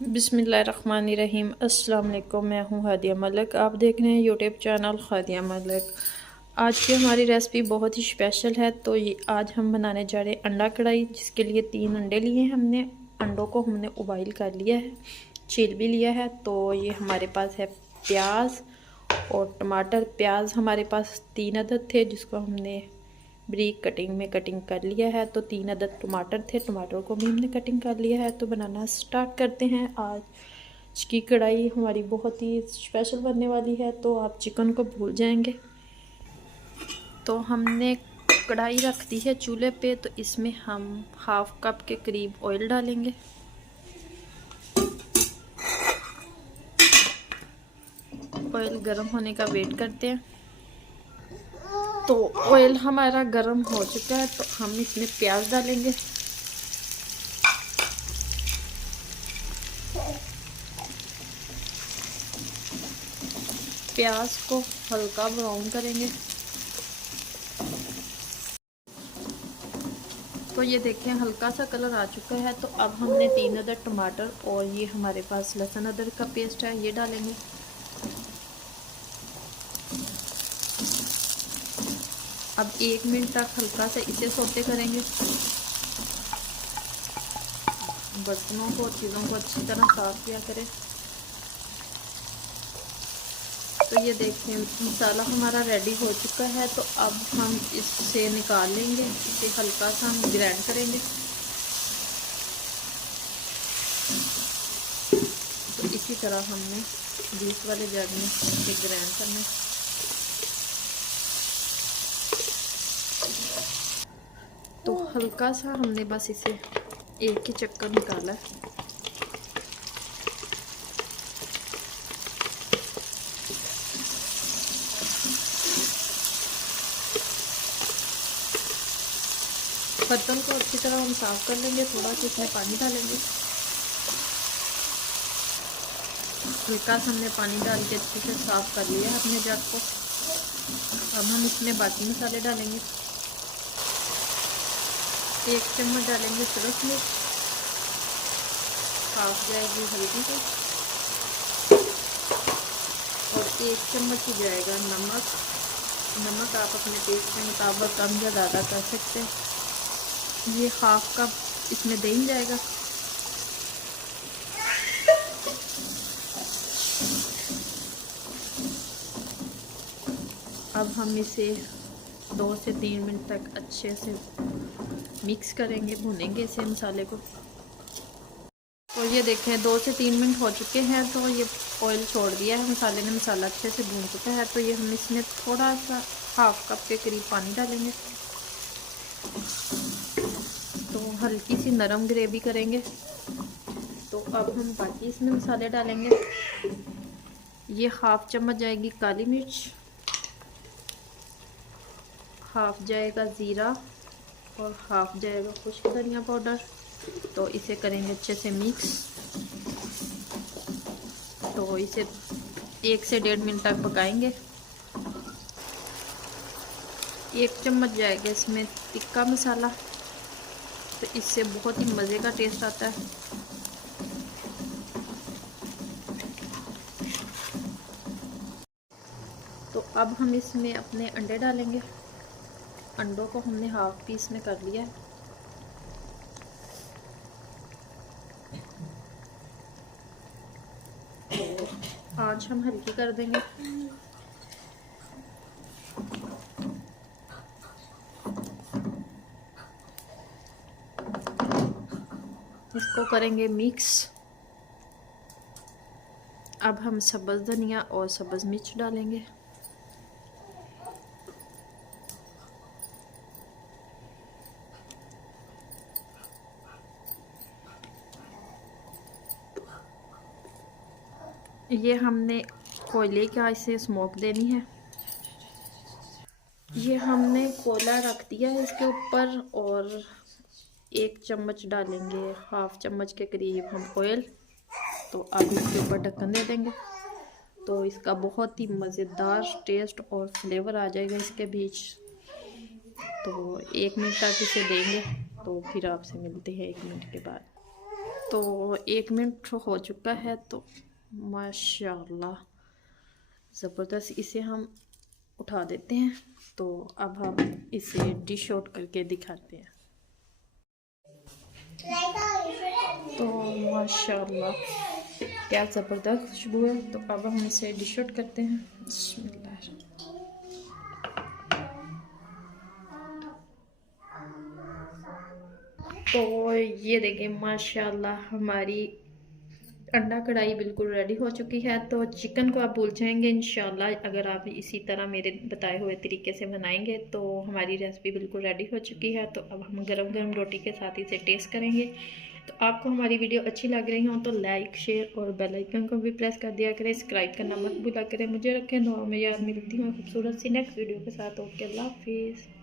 बिस्मिल्लाहिर्रहमानिर्रहीम। अस्सलाम वालेकुम। मैं हूँ हादिया मलिक। आप देख रहे हैं यूट्यूब चैनल हादिया मलिक। आज की हमारी रेसिपी बहुत ही स्पेशल है। तो ये आज हम बनाने जा रहे हैं अंडा कढ़ाई, जिसके लिए 3 अंडे लिए हैं हमने। अंडों को हमने उबाइल कर लिया है, छील भी लिया है। तो ये हमारे पास है प्याज और टमाटर। प्याज हमारे पास 3 अदद थे, जिसको हमने ब्रीक कटिंग में कटिंग कर लिया है। तो 3 अदद टमाटर थे, टमाटर को भी हमने कटिंग कर लिया है। तो बनाना स्टार्ट करते हैं। आज की कढ़ाई हमारी बहुत ही स्पेशल बनने वाली है, तो आप चिकन को भूल जाएंगे। तो हमने कढ़ाई रख दी है चूल्हे पे। तो इसमें हम 1/2 कप के करीब ऑयल डालेंगे। ऑयल गर्म होने का वेट करते हैं। तो ऑयल हमारा गर्म हो चुका है, तो हम इसमें प्याज डालेंगे। प्याज को हल्का ब्राउन करेंगे। तो ये देखें हल्का सा कलर आ चुका है। तो अब हमने 3 अदद टमाटर और ये हमारे पास लहसुन अदरक का पेस्ट है, ये डालेंगे। अब 1 मिनट तक हल्का सा इसे सौते करेंगे। बर्तनों को, चीज़ों को अच्छी तरह साफ किया करें। तो ये देखें मसाला हमारा रेडी हो चुका है। तो अब हम इससे निकाल लेंगे, इसे हल्का सा हम ग्राइंड करेंगे। तो इसी तरह हमने 20 वाले जग में इसे ग्राइंड करना है। तो हल्का सा हमने बस इसे एक ही चक्कर निकाला है। बर्तन को अच्छी तरह हम साफ कर लेंगे। थोड़ा सा इसमें पानी डालेंगे। हल्का सा हमने पानी डाल के अच्छे से साफ कर लिया है अपने जग को। अब हम इसमें बाकी मसाले डालेंगे। 1 चम्मच डालेंगे सरस मिर्च, हाफ जाएगी हल्दी की, और 1 चम्मच ही जाएगा नमक। नमक आप अपने टेस्ट के मुताबिक कम या ज़्यादा कर सकते हैं। ये 1/2 कप इसमें दही जाएगा। अब हम इसे 2 से 3 मिनट तक अच्छे से मिक्स करेंगे, भूनेंगे इसे मसाले को। और ये देखें 2 से 3 मिनट हो चुके हैं। तो ये ऑयल छोड़ दिया है मसाले ने, मसाला अच्छे से भून चुका है। तो ये हम इसमें थोड़ा सा 1/2 कप के करीब पानी डालेंगे। तो हल्की सी नरम ग्रेवी करेंगे। तो अब हम बाकी इसमें मसाले डालेंगे। ये 1/2 चम्मच जाएगी काली मिर्च, 1/2 जाएगा ज़ीरा और 1/2 जाएगा खुश्क धनिया पाउडर। तो इसे करेंगे अच्छे से मिक्स। तो इसे 1 से 1.5 मिनट तक पकाएंगे। 1 चम्मच जाएगा इसमें टिक्का मसाला। तो इससे बहुत ही मज़े का टेस्ट आता है। तो अब हम इसमें अपने अंडे डालेंगे। अंडों को हमने 1/2 पीस में कर लिया है। आंच हम हल्की कर देंगे। इसको करेंगे मिक्स। अब हम सब्ज़ धनिया और सब्ज़ मिर्च डालेंगे। ये हमने कोयले का इसे स्मोक देनी है। ये हमने कोयला रख दिया है इसके ऊपर, और 1 चम्मच डालेंगे, 1/2 चम्मच के करीब हम ऑयल। तो अब इसके ऊपर ढक्कन दे देंगे। तो इसका बहुत ही मज़ेदार टेस्ट और फ्लेवर आ जाएगा इसके बीच। तो 1 मिनट तक इसे देंगे। तो फिर आपसे मिलते हैं 1 मिनट के बाद। तो 1 मिनट हो चुका है, तो माशाल्लाह ज़बरदस्त इसे हम उठा देते हैं। तो अब हम इसे डिश आउट करके दिखाते हैं। तो माशाल्लाह क्या ज़बरदस्त खुशबू है। तो अब हम इसे डिश आउट करते हैं। बिस्मिल्लाह। तो ये देखिए माशाल्लाह हमारी अंडा कढ़ाई बिल्कुल रेडी हो चुकी है। तो चिकन को आप भूल जाएंगे इंशाल्लाह, अगर आप इसी तरह मेरे बताए हुए तरीके से बनाएंगे तो हमारी रेसिपी बिल्कुल रेडी हो चुकी है। तो अब हम गरम गरम रोटी के साथ इसे टेस्ट करेंगे। तो आपको हमारी वीडियो अच्छी लग रही हो तो लाइक शेयर और बेल आइकन को भी प्रेस कर दिया करें, सब्सक्राइब करना मत भूला करें। मुझे रखें दुआ में याद। मिलती हूँ खूबसूरत सी नेक्स्ट वीडियो के साथ। ओके, अल्लाह हाफिज़।